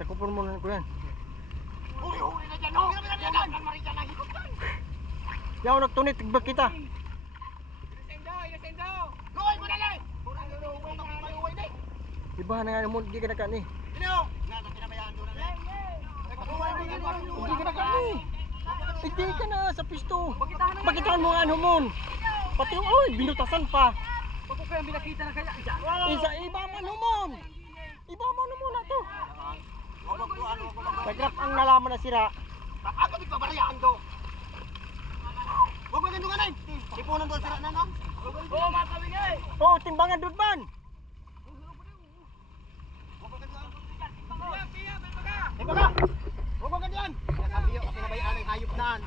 Sakupon mo na ko yan. Huli na dyan, oh! Yaw, nagtunit, tigbag kita. Luoy mo na lang! Iba na nga mo, hindi ka nakani. Hindi ka nakani. Hindi ka na sa pisto. Pakitaan mo nga ano mo. Pati, oy, binutasan pa. Pag ko kayang binakita na kaya, Isa, iba man humon. Iba man humon na to. Nagrap ang nalaman na sira. ako di pabarayaan do. Huwag magandungan na eh. Ipunan doon sira na no? Oo, makawin eh. Oh, timbangan doon man. Huwag magandungan. Sabi yung pinabayaan ng hayop naan.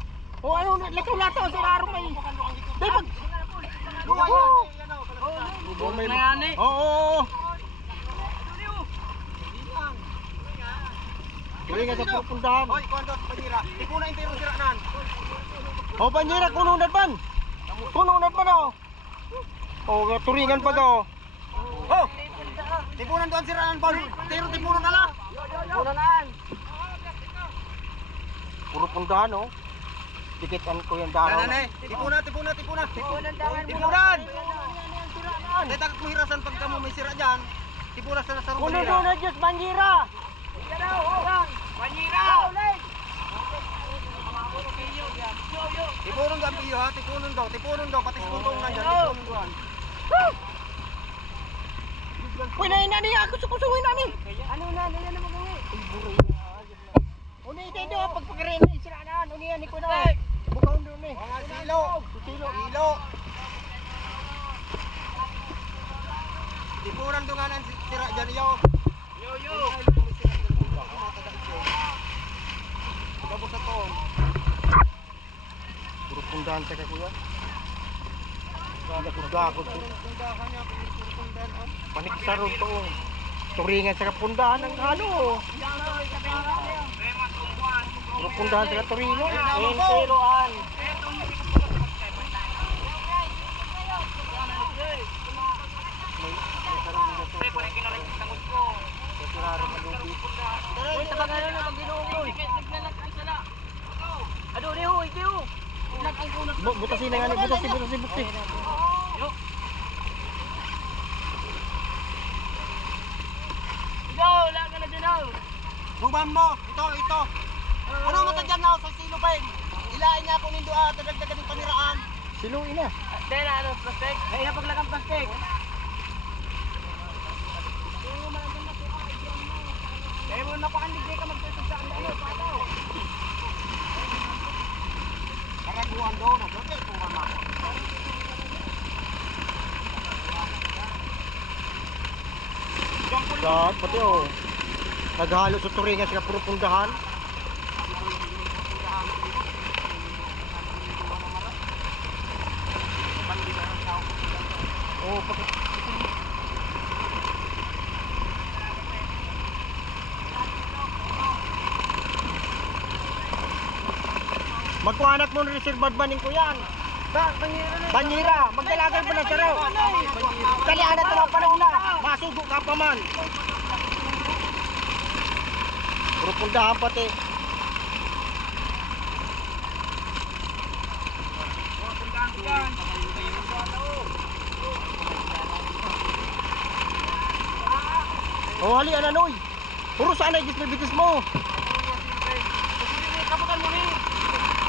Oh, ano, lakaw-lakaw si Raro may. Day pag. Oo, may mayani. Oo. Dili nga sa pupuntahan. Hoy, kondo, panira. Ipunan intero sira naan. Oh, banjira kununad man. Kununad man oh. Oh, turingan pa daw. Oh! Tipunan doon sira naan, Paul. Tipunan na lang. Tipunan naan. Puro pundahan oh. Dikitan ko yung daan. Nanay, tipunan. Tipunan! Dahil takot mo hirasan pag kamo may sira dyan. Tipunan sa nasarong Kuno panira. doon na Diyos, banjira! Panira! Tipunan doon piyo ha, tipunan daw, pati spuntong na dyan, tipunan doon. Uy, na niya ako sukusuhin namin. Ano na magawi? Una ito doon, pagpagkarin na isiraan. Una yan, ikaw na. Bukaw doon eh. Mga silo! Silo! Tipunan doon nga ng sira dyan, yo! Yo! Tapos sa to. Puro pundahan sa kakuya. Gagod. Pundahan niya, pundahan. Panik sa ron to. Turingan sa kapundahan ng ano. Puro pundahan sa katurino. Enteroan. Butasin na nga ni, butasin bukti. Buban mo, ito. Ano matagyan na sa silo pa yun? Ilain niya ako nindo tadagdagan ng paniraan. Siluin na. Tela, ano, plastic? Ay, paglagang plastic. Kaya mo napakandig ka magtusog sa ano, pataw. Karaguan doon, doon turan na. Lahat pati oh. Naghalo sa turingan sa puro pundahan. Oh, magkuhanak mo ng reserved baning ko yan. Banyira, magdalagay mo na saro. Kalian na ito panahon na. Masugo ka pa man. Puro pundahan pati. Oh, hali ananoy. Puro sana igis mo. Kaputan mo ni.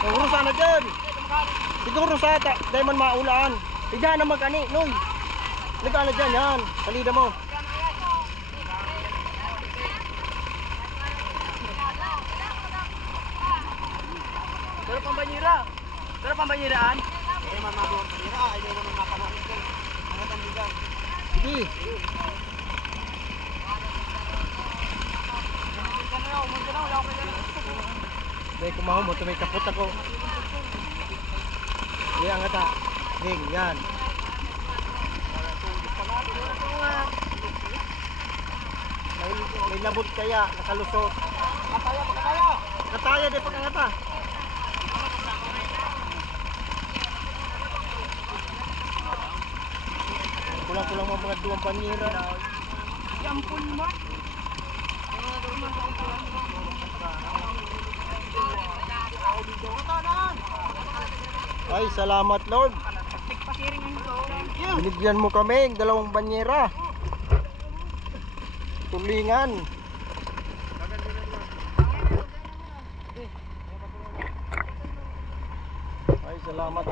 Oh, puro sana dyan. Siguro sa dahil man maulaan. Iga na mag-ani, noy. Nagana dyan, yan. Salida mo. Pero pambanyira. Pero pambanyiraan. Ay, mamabor pambanyira. Ay, di naman mapanood ko. Ang tandigan. Sige. Dahil kumaho mo, tumay kapot ako. Yan nga ta. Ding, yan. inabot kaya, nakalusot. Kataya di pagkangata. Kulang-kulang mga duwang panyera. Yampun mo. Ay, salamat Lord. Binigyan mo kami ng dalawang banyera. Tulingan. Ay, salamat.